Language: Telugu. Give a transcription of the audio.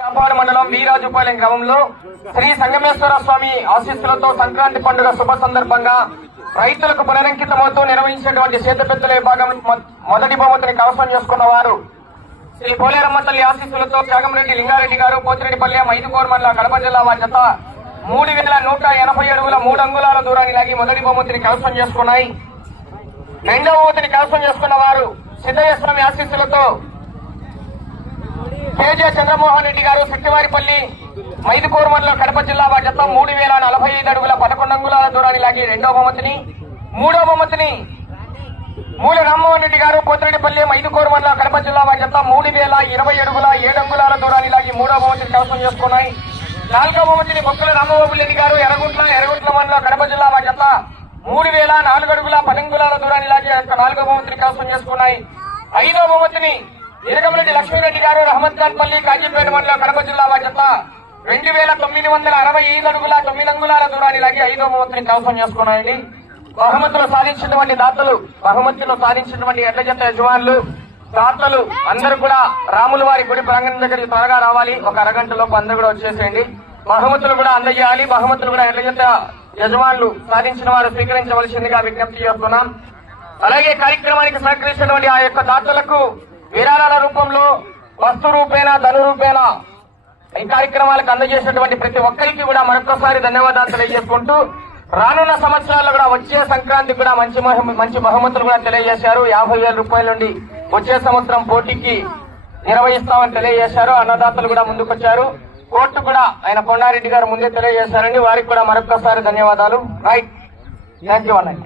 కాపాడు మండలం వీరాజుపాలెం గ్రామంలో శ్రీ సంగమేశ్వర స్వామి ఆశీస్సులతో సంక్రాంతి పండుగ శుభ సందర్భంగా రైతులకు పునరంకితమవుతూ నిర్వహించినటువంటి సేతుపెత్తల విభాగం మొదటి బహుమతిని కవసం చేసుకున్న వారు శ్రీ పోలేరమ్మ తల్లి ఆశీస్సులతో త్యాగంరెడ్డి లింగారెడ్డి గారు పోతిరెడ్డిపల్లె 5 కోర్మన్ల కడప జిల్లా వారి జత 3180 అడుగుల 3 అంగుళాల దూరాన్ని లాగి మొదటి బహుమతిని కవసం చేసుకున్నాయి. రెండవ బహుమతిని కవసం చేసుకున్న వారు సిద్ధయ్య స్వామి ఆశీస్సులతో కేజే చంద్రమోహన్ రెడ్డి గారు సిట్టివారిపల్లి 5 కోర్మన్ల కడప జిల్లా వారి జత 3045 అడుగుల 11 అంగుళాల దూరాన్ని లాగి రెండవ బహుమతిని, మూడవ బహుమతిని మూల రామ్మోహన్ రెడ్డి గారు పోతిరెడ్డిపల్లి 5 కోర్మన్ల కడప జిల్లా వారి జత 3020 అడుగుల 7 అంగుళాల దూరాన్ని లాగి మూడవ బహుమతిని కవసం చేసుకున్నాయి. నాలుగవ బహుమతిని బొక్కల రామబాబు రెడ్డి గారు ఎర్రగుంట్ల మండలం కడప జిల్లా వారి జత 3004 అడుగుల 10 అంగుళాల దూరాన్ని లాగి నాలుగవ బహుమతిని కవసం చేసుకున్నాయి. ఐదవ బహుమతిని ఇరగమరెడ్డి లక్ష్మీరెడ్డి గారు రహమత్ఖాన్పల్లి కాజీపేట మండలం కడప జిల్లా వారి జత 2965 అడుగుల 9 అంగుళాల దూరాన్ని లాగి ఐదవ బహుమతిని కవసం చేసుకున్నాయండి. బహుమతులు సాధించినటువంటి దాతలు, బహుమతులు సాధించినటువంటి ఎడ్ల జత యజమానులు, దాతలు అందరూ కూడా రాముల వారి గుడి ప్రాంగణం దగ్గరికి త్వరగా రావాలి. ఒక అరగంటలోపు అందరూ కూడా వచ్చేసేయండి. బహుమతులు కూడా అందజేయాలి. బహుమతులు కూడా ఎడ్ల జత యజమానులు సాధించిన వారు స్వీకరించవలసిందిగా విజ్ఞప్తి చేస్తున్నాం. అలాగే కార్యక్రమానికి సహకరిస్తున్నటువంటి ఆ యొక్క దాతలకు విరాళాల రూపంలో వస్తు రూపేణ ధను రూపేణ ఈ కార్యక్రమాలకు అందజేసినటువంటి ప్రతి ఒక్కరికి కూడా మరొకసారి ధన్యవాదాలు తెలియజేసుకుంటూ రానున్న సంవత్సరాల్లో కూడా వచ్చే సంక్రాంతి కూడా మంచి బహుమతులు కూడా తెలియజేశారు. 50,000 రూపాయల నుండి వచ్చే సంవత్సరం పోటీకి నిర్వహిస్తామని తెలియజేశారు. అన్నదాతలు కూడా ముందుకొచ్చారు. కోర్టు కూడా ఆయన కొండారెడ్డి గారు ముందే తెలియజేశారండి. వారికి కూడా మరొకసారి ధన్యవాదాలు. రైట్, థ్యాంక్ యూ అన్నయ్య.